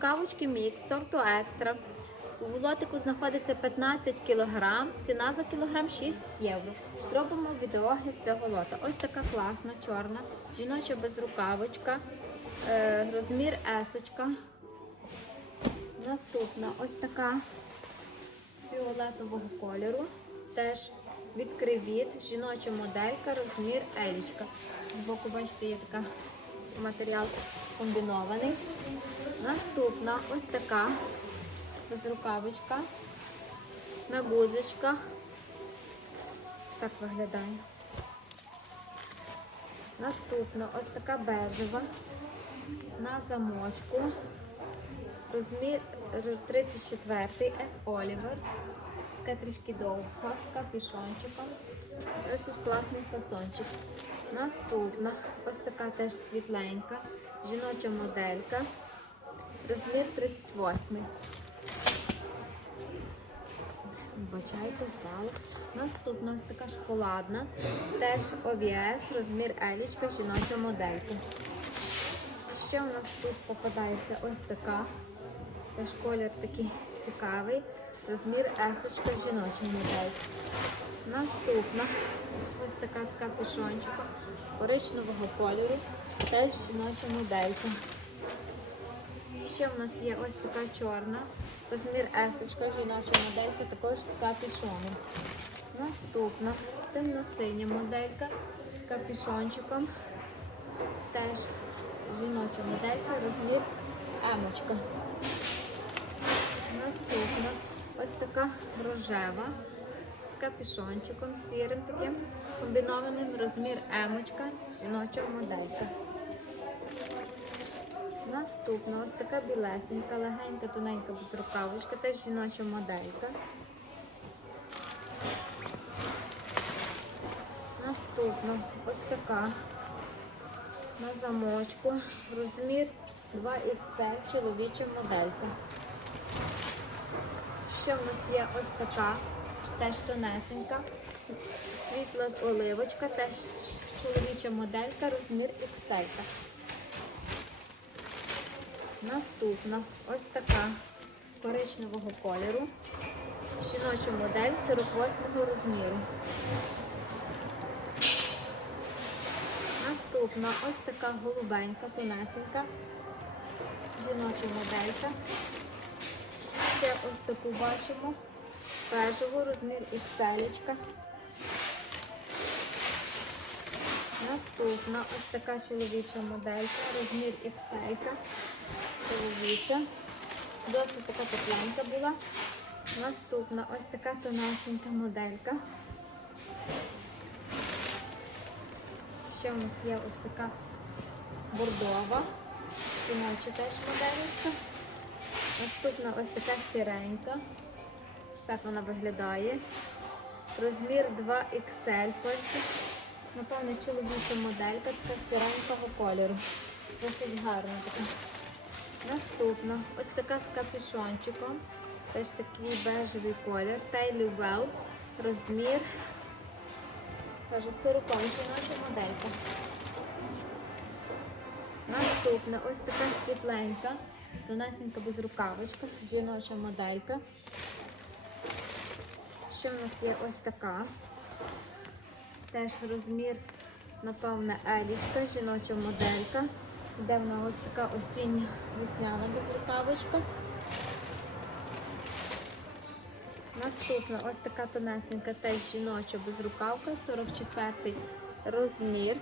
безрукавочки мікс сорту екстра. У лотику знаходиться 15 кг, ціна за кілограм 6 євро. Зробимо відеогляд цього лота. Ось така класна, чорна, жіноча безрукавочка, е, розмір есочка. Наступна ось така фіолетового кольору. Теж від кривіт, жіноча моделька, розмір елічка. Збоку, бачите, є така матеріал комбінований. Наступна ось така безрукавочка на гудзичках. Так виглядає. Наступна ось така бежева на замочку. Розмір 34 S Oliver. Така трішки довга, з капюшончиком. Ось тут класний фасончик. Наступна, ось така теж світленька, жіноча моделька. Розмір 38. Вибачайте, впало. Наступна ось така шоколадна. Теж OVS, розмір елічка, жіноча моделька. Ще у нас тут попадається ось така. Теж колір такий цікавий. Розмір есочка жіноча моделька. Наступна ось така з капюшончиком коричневого кольору. Теж жіноча моделька. Ще в нас є ось така чорна. Розмір есочка, жіноча моделька, також з капюшоном. Наступна темно-синя моделька з капюшончиком. Теж жіноча моделька, розмір емочка. Наступна ось така рожева з капюшончиком, сірим таким комбінованим розмір емочка, жіноча моделька. Наступна ось така білесенька, легенька, тоненька безрукавочка, теж жіноча моделька. Наступна ось така на замочку, розмір 2XL, чоловіча моделька. Ще в нас є ось така, теж тонесенька, світла оливочка, теж чоловіча моделька, розмір XL. Наступна ось така коричневого кольору. Жіноча модель 48-го розміру. Наступна ось така голубенька, тонесенька. Жіноча моделька. Ще ось таку бачимо. Бежеву розмір XL. Наступна ось така чоловіча моделька, розмір XL. Чоловіча. Досить така тепленька була. Наступна ось така тонесенька моделька. Ще у нас є ось така бордова. Жіноча теж моделька. Наступна ось така сіренька. Так вона виглядає. Розмір 2XL. Ось. Напевно, чоловіча моделька, така сіренького кольору. Досить гарна така. Наступна, ось така з капюшончиком. Теж такий бежевий колір. Taylor Well. Розмір. Каже, 40 жіноча моделька. Наступна, ось така світленька, тонесенька безрукавочка, жіноча моделька. Ще в нас є ось така. Теж розмір, напевне, елічка, жіноча моделька. Де в нас ось така осіння весняна безрукавочка. Наступна ось така тонесенька теж жіноча безрукавка, 44 розмір.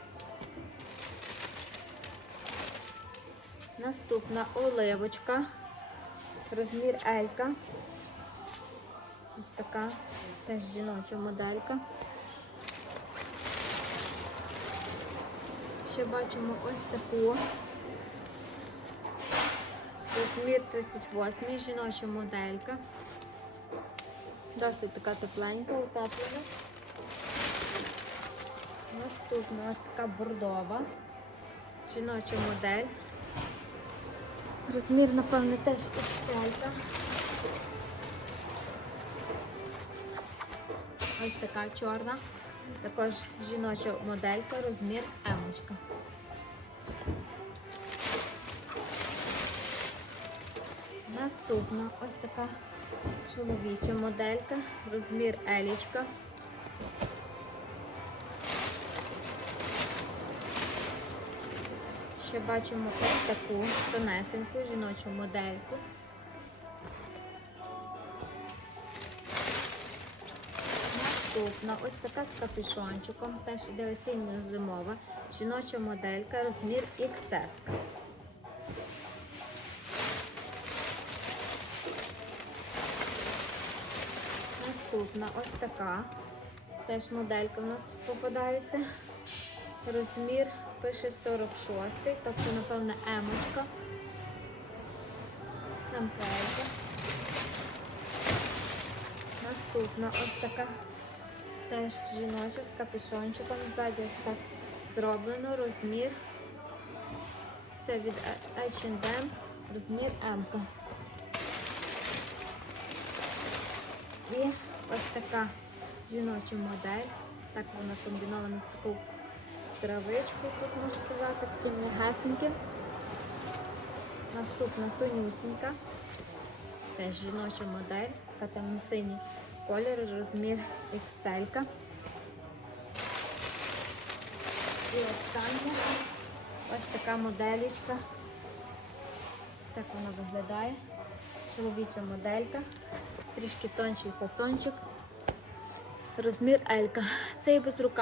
Наступна оливочка, розмір Елька. Ось така теж жіноча моделька. Ще бачимо ось таку. Розмір 38, жіноча моделька. Досить така тепленька, утеплена. Наступна ось така бордова. Жіноча модель. Розмір, напевне, теж XL. Ось така чорна. Також жіноча моделька, розмір Емочка. Наступна ось така чоловіча моделька, розмір елічка. Ще бачимо ось таку тонесеньку жіночу модельку. Наступна ось така з капюшончиком, теж іде осінньо-зимова, жіноча моделька, розмір XS. Наступна ось така. Теж моделька у нас попадається. Розмір пише 46, тобто, напевно, емочка. Ампелька. Наступна ось така теж жіноча з капюшончиком. Ззаді ось так зроблено. Розмір. Це від H&M, розмір М. І ось така жіноча модель. Так вона комбінована з такою травичкою, тут можна сказати, таким м'ягесеньким. Наступна тонюсінька. Теж жіноча модель, така там синій колір, розмір XL. -ка. І остання ось така моделічка. Ось так вона виглядає. Чоловіча моделька. Трішки тонший фасончик. Розмір Елька. Це і без рука.